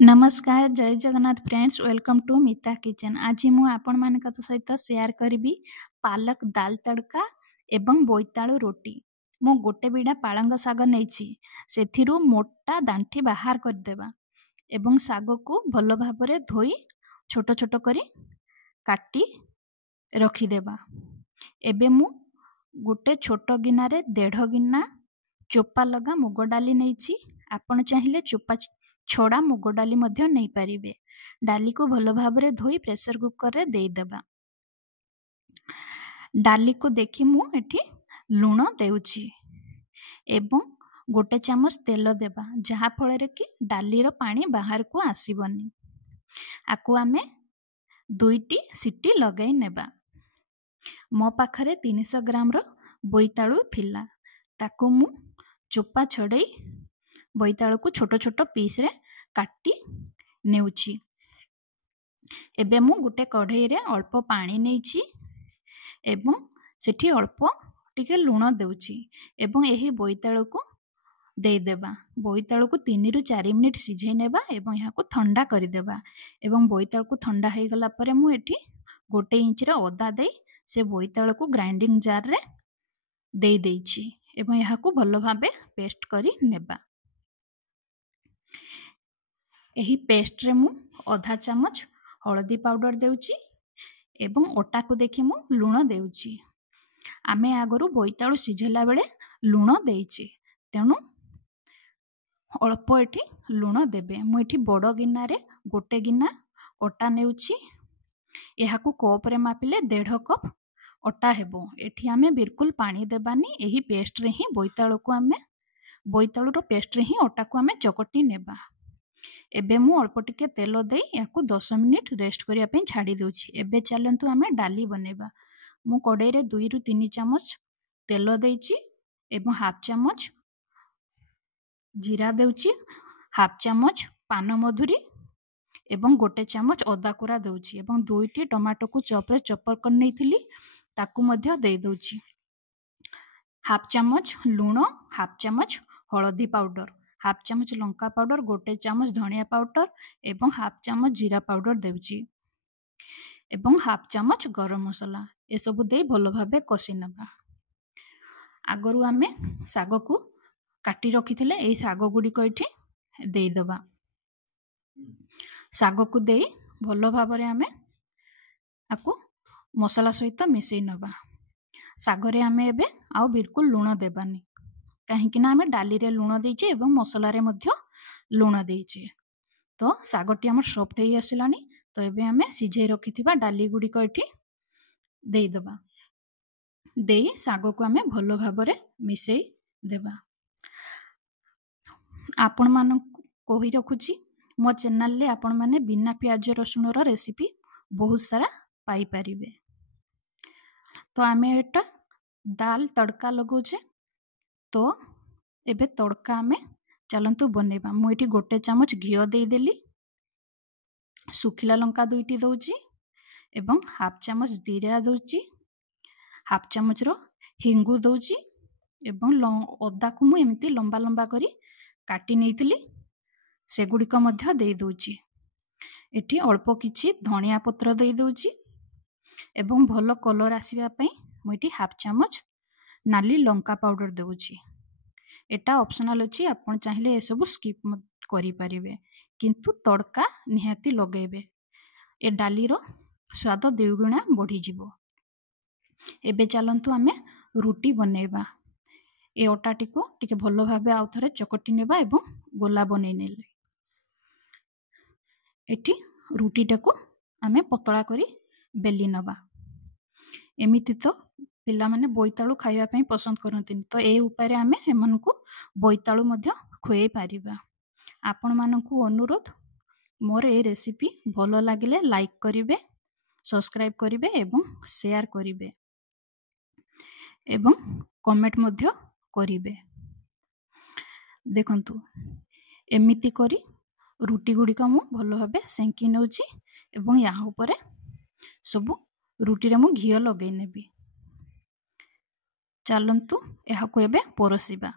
नमस्कार जय Jagannath friends welcome to मिता किचन। आज मु आपण मानक सहित शेयर करी पालक दाल तड़का एवं बोईतालु रोटी। मु गोटे बिड़ा पालंग शाग नहीं मोटा दांठी बाहर करदेवा एवं शाग को भल भाव धोई छोट छोट करी काटी रखिदेवा। एबे मु गोटे छोट गिनारे 1.5 गिना चोपा लगा मुग डाली नहीं। आपण चाहिए चोपा छड़ा मुग डाली मध्य नहीं पारिबे। डाली को भल भाव धोई प्रेशर कुकर रे देदेबा। डाली को देखी मु एठी लुण देउछि एवं गोटे चामच तेल देबा जहा फल कि डाली रो पानी बाहर को आसीबनी। आकु आमे 2टी सीटी लगाई नेबा। मो पाखरे 300 ग्राम रो बोईतालु थिला ताकू मु चोपा छड़ई बोईतालु को छोट छोट पीस रे काटी नेउछि। एबे मु गोटे कढ़ई रे अल्प पानी नेइछि एवं सेठी अल्प टिके लुण देउछि एवं एही बोईतालु को दे देबा। बोईतालु को 3 रु 4 मिनिट सिझाई नेबा एवं यहाँ को ठंडा कर देबा। एवं बोईतालु को ठंडा हो गला परे मु एठी 1 इंच रे अदा दे से बोईतालु को ग्राइंडिंग जार रे दे देइछि एवं यहाँ को भल भाबे पेस्ट करी नेबा। एही पेस्ट रे मु आधा चामच हळदी पाउडर देउछि एवं ओटा को देखि मु लुण देउछि। आमे आगरु बोईतालु सिझेला बेले लुण देइछि तेनु अल्प एठी लुण देबे। मु एठी बड़ गिना रे गोटे गिना ओटा नेउछि। एहा को कप रे मापिले 1.5 कप ओटा हेबो। एठी आमे बिल्कुल पानी देबानी। एही पेस्ट रे ही बोईतालु को आमे बोईतालु रो पेस्ट रे ही ओटा को आमे चकटी नेबा। एबे मु अल्प टिके तेल दे याकू 10 मिनिट रेस्ट करिया पे छाड़ी दोछि। एबे चलंतु आमे डाली बनेबा। मु कड़ाई रे 2 रु 3 चामच तेल देइछि एवं हाफ चामच जीरा देउछि, हाफ चामच पान मधुरी एवं गोटे चामच अदा कोरा देउछि एवं 2टी टमाटो को चॉप रे चॉपर कर नेइथिली ताकू मध्य दे दोछि। हाफ चामच लूण, हाफ चामच हळदी पाउडर, हाफ चामच लंका पाउडर, गोटे चामच धनिया पाउडर एवं हाफ चामच जीरा पाउडर देउछि एवं हाफ चामच गरम मसला ए सब दे भलो भाबे कसी नबा। आगरु आमे साग को काटी रखिथिले एई साग गुडी को एठी देई दबा। साग को देई भलो भाबरे आमे आकु मसला सहित मिसई नबा। साग रे आमे एबे आउ बिल्कुल लूण देबानी कहीं ना आमे डाली रे लूण देइचे एवं मसला रे मध्य लूण देइचे। तो सागटी हमर सॉफ्ट हेई आसिलानी। तो एबे आमे सिझे रखिथिबा डाली गुडी को एठी देई दबा। देई साग को आमे भलो भाबरे मिसई देबा। आपण मान कहि रखुची मो चैनल ले आपण माने बिना प्याज रसुण रो रेसिपी बहुत सारा पाई परिबे। तो आमे एटा दाल तड़का लगोचे। तो एबे तड़का आमे चलंतु बनेबा। मु एठी गोटे चामच घियो दे देली, सुखिला लंका 2टी दउची एवं हाफ चामच जीरा दउची, हाफ चामच रो हिंगु दउची एवं अदा को मु एमती लंबा लंबा करी काटी नेइतिली सेगुडी को मध्य दे दउची। एठी अल्प किछि धनिया पत्र दे दउची एवं भलो कलर आसीबा पई मु एठी हाफ चामच नाली लंका पाउडर देउची। एटा ऑप्शनल अछि, आपण चाहिले ए सब स्किप करि परिबे किंतु तड़का निहाती लगेबे। ए डाली रो स्वाद द्विगुणा बढ़ी जिवो। एबे चलंतु आमे रोटी बनेबा। ए ओटाटी को टिके भलो भाबे आउ थरे चकटी नेबा एवं गोला बनै नेले। एठी रोटीटा को आमे पतला करी बेली नबा। एमिति तो पिला माने बोईतालु खाइबा पई पसंद करंतिन। तो ए उपाय आमे एमन को बोईतालु मध्य खुएई पारिबा। आपण मानकु अनुरोध मोर ए रेसिपी भलो लागिले लाइक करिवे, सब्सक्राइब करिवे एवं शेयर करिवे एवं कमेंट मध्य करिवे। देखंतु एमिति करी रुटी गुडी को मु भलो भाबे सेंकी नउची एवं यहाँ ऊपर सब रुटी रे मु घियो लगै नेबी। चलंतु एहा को एबे परोसिबा।